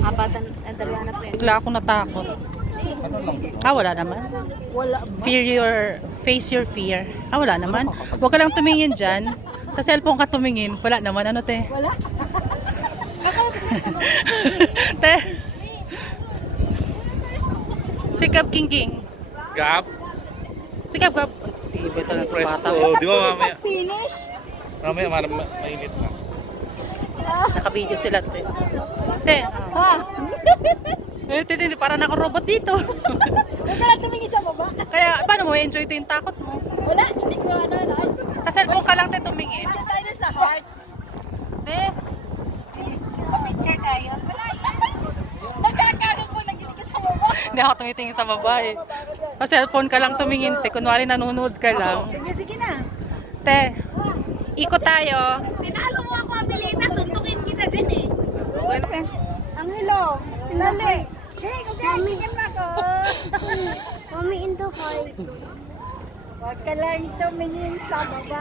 Apatan, dalawa na friend. Wala akong natakot. Wala naman. Wala. Face your fear. Wala naman. Huwag ka lang tumingin dyan. Sa cellphone ka tumingin. Wala naman. Ano, te? Wala. Te. Sikap King King. Gap. Sikap Gap. Tiba ito na ito bata. Oh, di ba mamaya? Finish. Mamaya mainit na. Nakabidyo sila, te. Te. Ha? Parang ako-robot dito. Huwag ka lang tumingin sa baba. Kaya, paano mo enjoy ito yung takot mo? Wala, hindi ko ano. Sa cellphone ka lang, te, tumingin. Diyan tayo sa heart. Te. Picture tayo. Wala. Nagkakaroon po, naginig ka sa baba. Hindi ako tumitingin sa babae. Sa cellphone ka lang tumingin, te. Kunwari nanonood ka lang. Sige na. Te, ikot tayo. Tinalo mo ako, Amelita. Suntukin kita din eh. Ang hello. Lali. Hey, kagamitin mo ako. Mommy in the heart. Huwag ka lang tumingin sa baba.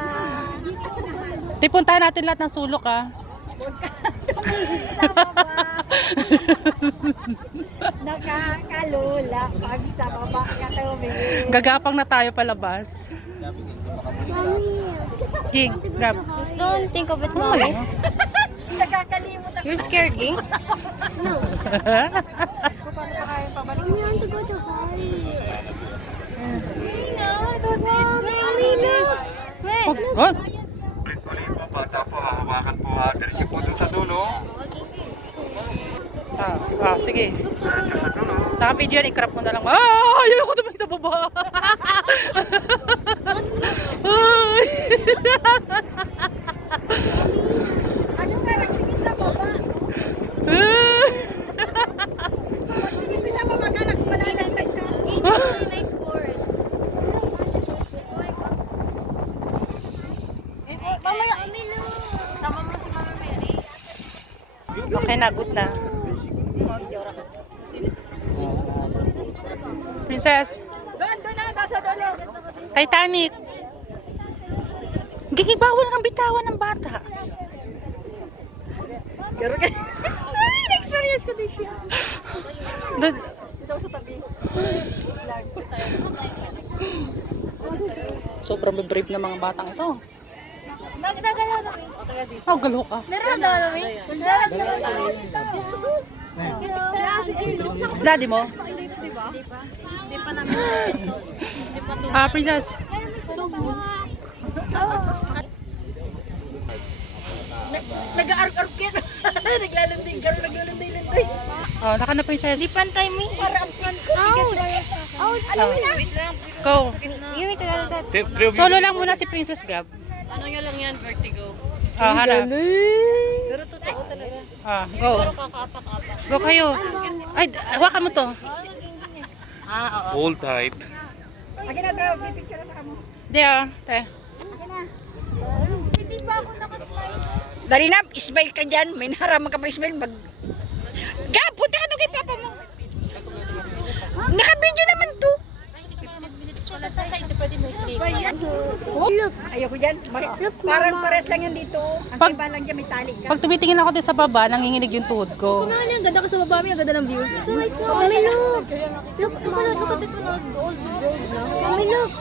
Te, puntahan natin lahat ng sulok, ah. Huwag ka lang tumingin sa baba. Nakakalula pag sa baba ka tumingin. Gagapang na tayo palabas. Mommy. King, Gab. Just don't think of it, Mommy. Nakakalimot ako. You're scared, Ging? No. Kung paano pa kaya pabalik? Mommy, I want to go to Bali. No, don't miss me. This. Oh, God. Ulit-ulit po, bata po, hawakan po, diretso po dun sa dulo. Sige. Diretso sa dulo. Naka-video yan, i-crop mo na lang. Ayoko tumingin sa baba. Ay. Ano nga nagtingin sa baba? Nagtingin sa baba ka nagpalalagtag ka. Night forest. Mamaya. Sama mo si Mama Mary. Okay na, good na. Princess, Doon na, nasa dulo. Titanic. Gigi, bawal kang bitawan ng bata. Pero ka. Na-experience ko din siya. Doon- Dito sa tabi. Sobrang brave na mga batang ito. Nagdagalaw na. Oh, galo ka. Naramdaman namin? Naramdaman namin. Daddy mo? Hindi pa namin. Princess. Nag-aark-ark ka. Naglalanding ka. Naglalanding-landay. Naka na, Princess. Pantay me. Para ang plan ko. Ouch. Alam mo na. Go. Give me to that. Solo lang muna si Princess Gab. Ano nyo lang yan, vertigo. Harap. Pero totoo talaga. Go. Kakaapak-apak. Go kayo. Ay, hawakan mo to. Hold tight. Akin na daw. Pipicture na mo. Di, te. Hindi pa ako nakasmile. Dali na. Smile ka dyan. May naraman ka pa smile. Gab, punta ka doon kay papa mo. Naka-video naman to. Sa side, pwede mo i-click. Look. Ayoko dyan. Parang pares lang yan dito. Ang Pag- iba lang dyan may tali ka. Pag tumitingin ako din sa baba, nanginginig yung tuhod ko. Ano yan? Ganda ka sa baba. Ang ganda ng view. Mommy, look. Look at it. Mommy, look.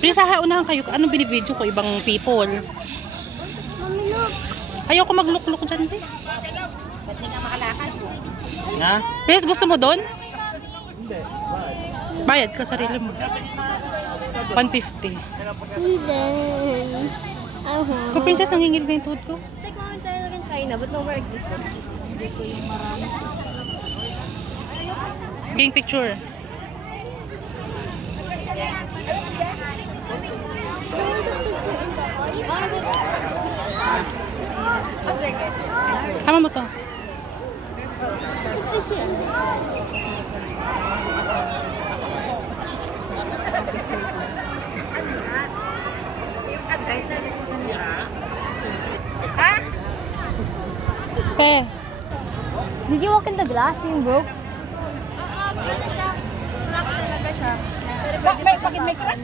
Please, unahan kayo. Anong binibidyo ko? Ibang people. Mommy, look. Ayoko mag-look-look dyan, be. Ba't hindi ka makalakad? Na? Please, gusto mo doon? Bayad ka sarili mo. 150. Even. Kung Princess, nanginginig na yung tuhod ko. Like Mommy tayo in China, but no more existed. Game picture. Tama mo to. Pe. Did you walk in the glass? Yung broke? Bakit may crack?